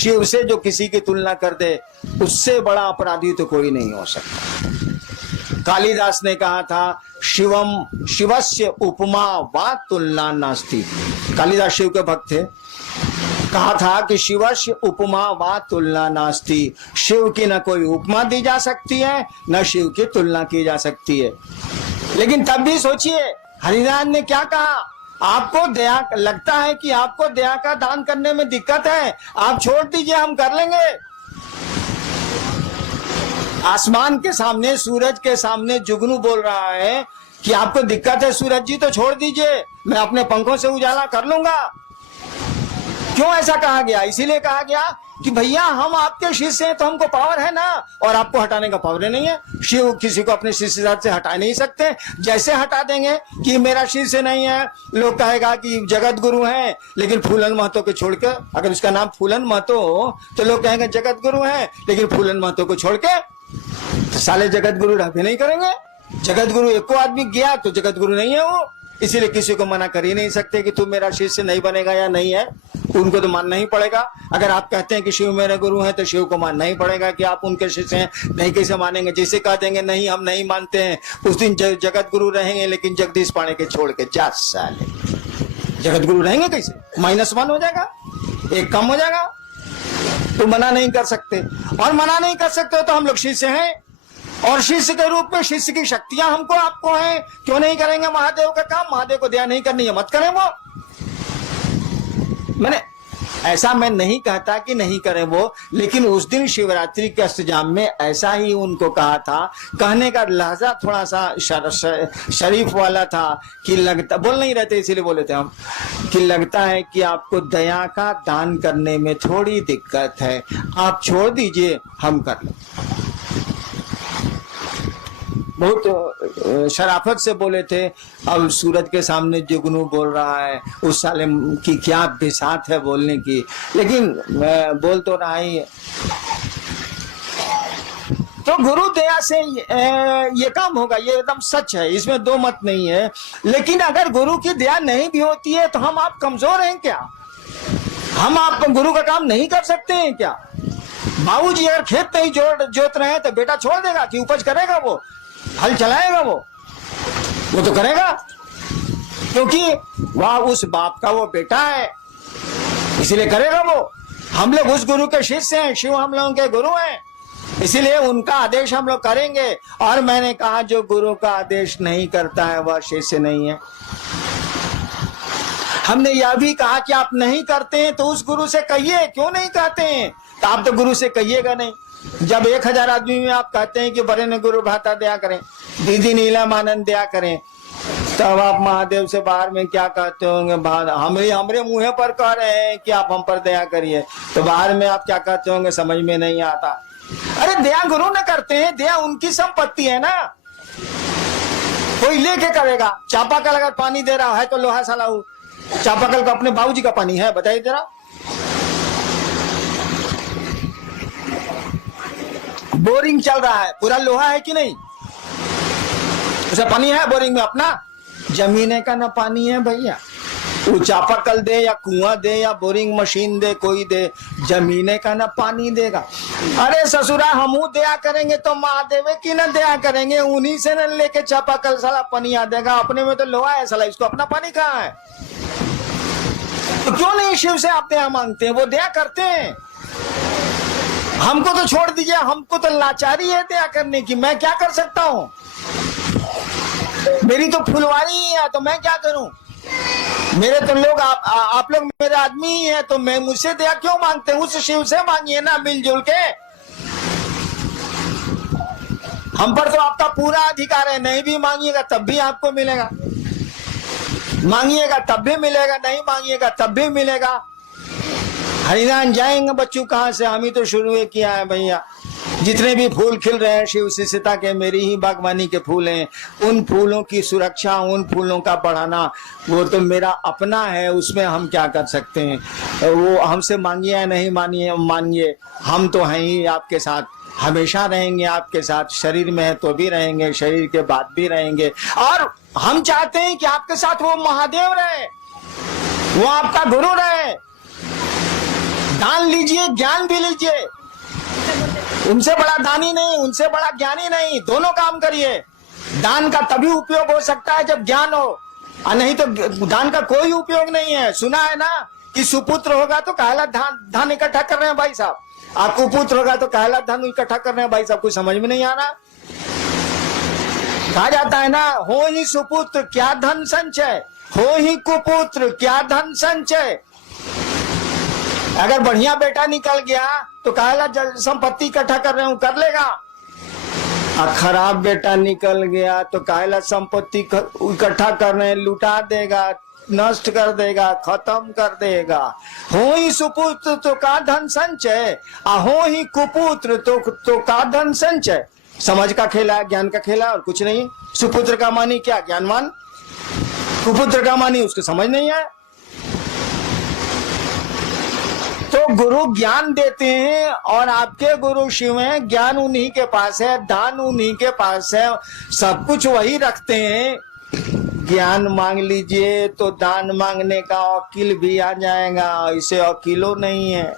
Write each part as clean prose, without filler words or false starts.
शिव से जो किसी की तुलना कर दे, उससे बड़ा अपराधी तो कोई नहीं हो सकता। कालिदास ने कहा था शिवम शिवस्य उपमा वा तुलना नास्ति। कालिदास शिव के भक्त थे। कहा था कि शिवस्य उपमा वा तुलना नास्ति, शिव की न कोई उपमा दी जा सकती है, न शिव की तुलना की जा सकती है। लेकिन तब भी सोचिए हरिनाथ ने क्या कहा, आपको दया लगता है कि आपको दया का दान करने में दिक्कत है, आप छोड़ दीजिए, हम कर लेंगे। आसमान के सामने, सूरज के सामने जुगनू बोल रहा है कि आपको दिक्कत है सूरज जी, तो छोड़ दीजिए, मैं अपने पंखों से उजाला कर लूंगा। क्यों ऐसा कहा गया? इसीलिए कहा गया कि भैया हम आपके शिष्य हैं तो हमको पावर है ना, और आपको हटाने का पावर नहीं है। शिव किसी को अपने शिष्य से हटा नहीं सकते। जैसे हटा देंगे कि मेरा शिष्य नहीं है, लोग कहेगा कि जगत गुरु है, लेकिन फूलन महतो को छोड़ के, अगर उसका नाम फूलन महतो हो तो लोग कहेंगे जगत गुरु है, लेकिन फूलन महतो को छोड़ के तो साले जगत गुरु रहते नहीं करेंगे। जगत गुरु एको आदमी गया तो जगत गुरु नहीं है वो। इसीलिए किसी को मना कर ही नहीं सकते कि तू मेरा शिष्य नहीं बनेगा या नहीं है, उनको तो मानना ही पड़ेगा। अगर आप कहते हैं कि शिव मेरे गुरु हैं तो शिव को मानना ही पड़ेगा कि आप उनके शिष्य हैं। नहीं कैसे मानेंगे? जैसे कह देंगे नहीं हम नहीं मानते हैं, उस दिन जगत गुरु रहेंगे, लेकिन जगदीश पाणे के छोड़ के 4 साल जगत गुरु रहेंगे कैसे? -1 हो जाएगा, एक कम हो जाएगा। तो मना नहीं कर सकते, और मना नहीं कर सकते तो हम लोग शिष्य हैं, और शिष्य के रूप में शिष्य की शक्तियां हमको आपको हैं। क्यों नहीं करेंगे महादेव का काम? महादेव को दया नहीं करनी है, मत करें वो। मैंने ऐसा मैं नहीं कहता कि नहीं करें वो, लेकिन उस दिन शिवरात्रि के अष्टजाम में ऐसा ही उनको कहा था। कहने का लहजा थोड़ा सा शरीफ वाला था कि लगता, बोल नहीं रहते इसीलिए बोले थे हम, कि लगता है कि आपको दया का दान करने में थोड़ी दिक्कत है, आप छोड़ दीजिए, हम कर लें। बहुत शराफत से बोले थे। अब सूरज के सामने जुगनू बोल रहा है, उस साले की क्या बिसात है बोलने की, लेकिन बोल तो रहा ही है। तो गुरु दया से ये काम होगा, ये एकदम सच है, इसमें दो मत नहीं है। लेकिन अगर गुरु की दया नहीं भी होती है तो हम आप कमजोर हैं क्या? हम आप गुरु का काम नहीं कर सकते हैं क्या? बाबूजी अगर खेत नहीं जोत रहे हैं तो बेटा छोड़ देगा कि उपज करेगा? वो हल चलाएगा, वो तो करेगा, क्योंकि वह उस बाप का वो बेटा है, इसीलिए करेगा वो। हम लोग उस गुरु के शिष्य हैं, शिव हम लोगों के गुरु हैं, इसीलिए उनका आदेश हम लोग करेंगे। और मैंने कहा जो गुरु का आदेश नहीं करता है वह शिष्य नहीं है। हमने यह भी कहा कि आप नहीं करते हैं तो उस गुरु से कहिए, क्यों नहीं कहते हैं? तो आप तो गुरु से कहिएगा नहीं। जब 1000 आदमी में आप कहते हैं कि बड़े ने गुरु भाता दया करें, दीदी नीलम आनंद दया करें, तब आप महादेव से बाहर में क्या कहते होंगे? हमरे मुंह पर कह रहे हैं कि आप हम पर दया करिए, तो बाहर में आप क्या कहते होंगे? समझ में नहीं आता। अरे दया गुरु न करते हैं, दया उनकी संपत्ति है ना, कोई लेके करेगा। चापाकल अगर पानी दे रहा है तो लोहा साला चापाकल का अपने बाबूजी का पानी है? बताइए जरा। बोरिंग चल रहा है, पूरा लोहा है कि नहीं? उसे पानी है बोरिंग में अपना? जमीने का ना पानी है भैया। वो चापाकल दे या कुआं दे या बोरिंग मशीन दे, कोई दे, जमीने का ना पानी देगा। अरे ससुरा हमू दया करेंगे तो महादेव की ना दया करेंगे, उन्हीं से न लेके चापाकल साला पानी आ देगा। अपने में तो लोहा है साला, इसको अपना पानी कहाँ है? तो क्यों नहीं शिव से आप दया मांगते हैं? वो दया करते हैं। हमको तो छोड़ दीजिए, हमको तो लाचारी है दया करने की, मैं क्या कर सकता हूँ? मेरी तो फुलवारी ही है, तो मैं क्या करूं? मेरे तो लोग आप लोग मेरे आदमी ही हैं, तो मैं मुझसे दया क्यों मांगते हैं? उस शिव से मांगिए ना मिलजुल के। हम पर तो आपका पूरा अधिकार है, नहीं भी मांगिएगा तब भी आपको मिलेगा, मांगिएगा तब भी मिलेगा, नहीं मांगिएगा तब भी मिलेगा। हरिनाम जाएंगे बच्चों कहाँ से? हम ही तो शुरू किया है भैया। जितने भी फूल खिल रहे हैं शिव शिष्यता के, मेरी ही बागवानी के फूल हैं। उन फूलों की सुरक्षा, उन फूलों का बढ़ाना वो तो मेरा अपना है, उसमें हम क्या कर सकते हैं? वो हमसे मांगिए या नहीं मानिए, हम तो हैं ही आपके साथ, हमेशा रहेंगे आपके साथ। शरीर में है तो भी रहेंगे, शरीर के बाद भी रहेंगे। और हम चाहते हैं कि आपके साथ वो महादेव रहे, वो आपका गुरु रहे। दान लीजिए, ज्ञान भी लीजिए। उनसे बड़ा दानी नहीं, उनसे बड़ा ज्ञानी नहीं, दोनों काम करिए। दान का तभी उपयोग हो सकता है जब ज्ञान हो, और नहीं तो दान का कोई उपयोग नहीं है। सुना है ना कि सुपुत्र होगा तो काला धान इकट्ठा कर रहे हैं भाई साहब, आप कुपुत्र होगा तो काला धन इकट्ठा कर रहे हैं भाई साहब। कुछ समझ में नहीं आ रहा। कहा जाता है ना, हो ही सुपुत्र क्या धन संचय, हो ही कुपुत्र क्या धन संचय। अगर बढ़िया बेटा निकल गया तो काला संपत्ति इकट्ठा कर रहे हूं, कर लेगा। और खराब बेटा निकल गया तो काला संपत्ति इकट्ठा कर रहे हैं, लुटा देगा, नष्ट कर देगा, खत्म कर देगा। हो ही सुपुत्र तो का धन संचय, हो ही कुपुत्र तो का धन संचय। समझ का खेला है, ज्ञान का खेला और कुछ नहीं। सुपुत्र का मानी क्या, ज्ञानवान। कुपुत्र का मानी उसको समझ नहीं है। तो गुरु ज्ञान देते हैं और आपके गुरु शिव हैं, ज्ञान उन्हीं के पास है, दान उन्हीं के पास है, सब कुछ वही रखते हैं। ज्ञान मांग लीजिए तो दान मांगने का वकील भी आ जाएगा, इसे वकीलो नहीं है।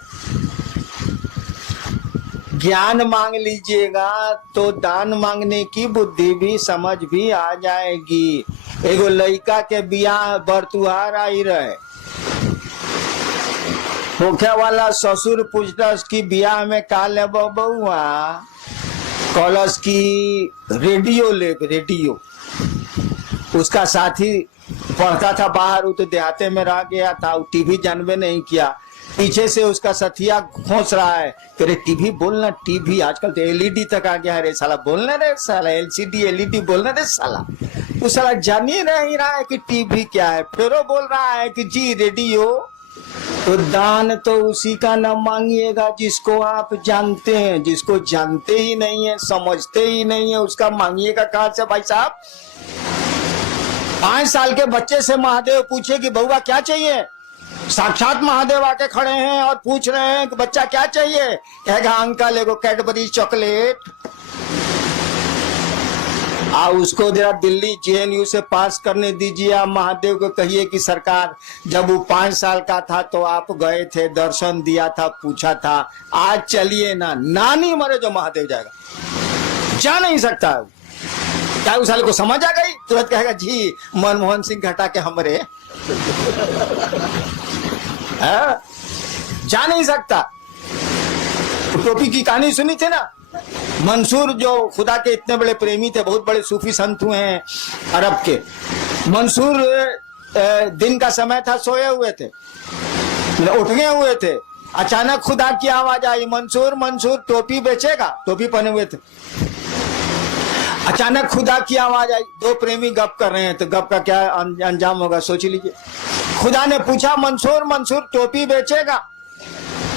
ज्ञान मांग लीजिएगा तो दान मांगने की बुद्धि भी, समझ भी आ जाएगी। एगो लड़का के बियाह बरतुहार आई रहे, होखे वाला ससुर पूछलस की बियाह में का ले बउआ, कहलस की रेडियो ले, रेडियो। उसका साथी पढ़ता था बाहर, वो तो देहाते में रह गया था, वो टीवी जानबे नहीं किया। पीछे से उसका साथिया खोस रहा है कि रे टीवी बोलना, टीवी आजकल तो एलईडी तक आ गया है रे साला, बोलना रे साला, एलसीडी एलईडी बोलना रे साला। वो साला जान ही नहीं रहा है कि टीवी क्या है, फिर वो बोल रहा है कि जी रेडियो। तो दान तो उसी का न मांगिएगा जिसको आप जानते हैं, जिसको जानते ही नहीं है, समझते ही नहीं है, उसका मांगिएगा कहां से भाई साहब। 5 साल के बच्चे से महादेव पूछे कि बउआ क्या चाहिए, साक्षात महादेव आके खड़े हैं और पूछ रहे हैं कि बच्चा क्या चाहिए, कहेगा अंकल एगो कैडबरी चॉकलेट। उसको जरा दिल्ली जेएनयू से पास करने दीजिए। आप महादेव को कहिए कि सरकार जब वो 5 साल का था तो आप गए थे, दर्शन दिया था, पूछा था, आज चलिए ना, नानी मरे जो महादेव जाएगा, जा नहीं सकता। क्या उस साले को समझ आ गई, तुरंत कहेगा जी मनमोहन सिंह घटा के हमरे जा नहीं सकता। टोपी की कहानी सुनी थी ना, मंसूर जो खुदा के इतने बड़े प्रेमी थे, बहुत बड़े सूफी संत हुए हैं अरब के। मंसूर दिन का समय था, सोए हुए थे, उठ गए हुए थे, अचानक खुदा की आवाज आई, मंसूर मंसूर टोपी बेचेगा। टोपी पहने हुए थे, अचानक खुदा की आवाज आई। 2 प्रेमी गप कर रहे हैं, तो गप का क्या अंजाम होगा सोच लीजिए। खुदा ने पूछा मंसूर मंसूर टोपी बेचेगा।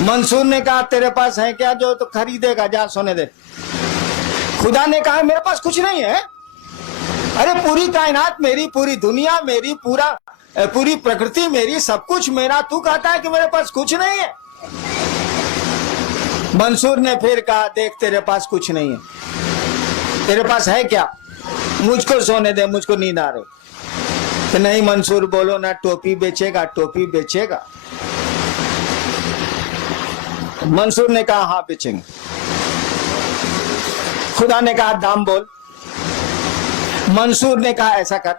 मंसूर ने कहा तेरे पास है क्या जो तो खरीदेगा, जा सोने दे। खुदा ने कहा मेरे पास कुछ नहीं है। अरे पूरी कायनात मेरी, पूरी दुनिया मेरी, पूरी प्रकृति मेरी, सब कुछ मेरा, तू कहता है कि मेरे पास कुछ नहीं है। मंसूर ने फिर कहा देख तेरे पास कुछ नहीं है, तेरे पास है क्या, मुझको सोने दे, मुझको नींद आ रही। तो नहीं मंसूर बोलो ना, टोपी बेचेगा, टोपी बेचेगा। मंसूर ने कहा हाँ बेचेंगे। खुदा ने कहा दाम बोल। मंसूर ने कहा ऐसा कर,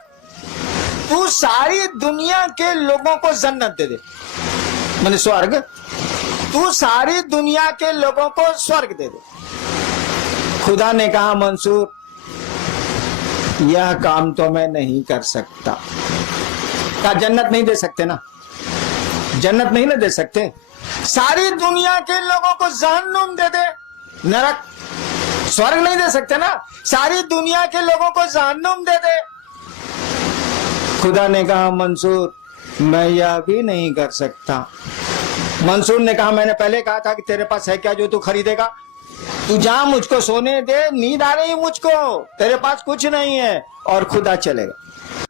तू सारी दुनिया के लोगों को जन्नत दे दे, माने स्वर्ग, तू सारी दुनिया के लोगों को स्वर्ग दे दे। खुदा ने कहा मंसूर यह काम तो मैं नहीं कर सकता। कहा जन्नत नहीं दे सकते ना, जन्नत नहीं ना दे सकते, सारी दुनिया के लोगों को जहन्नुम दे दे, नरक, स्वर्ग नहीं दे सकते ना, सारी दुनिया के लोगों को जहन्नुम दे दे। खुदा ने कहा मंसूर मैं यह भी नहीं कर सकता। मंसूर ने कहा मैंने पहले कहा था कि तेरे पास है क्या जो तू खरीदेगा, तू जा मुझको सोने दे, नींद आ रही मुझको, तेरे पास कुछ नहीं है। और खुदा चलेगा।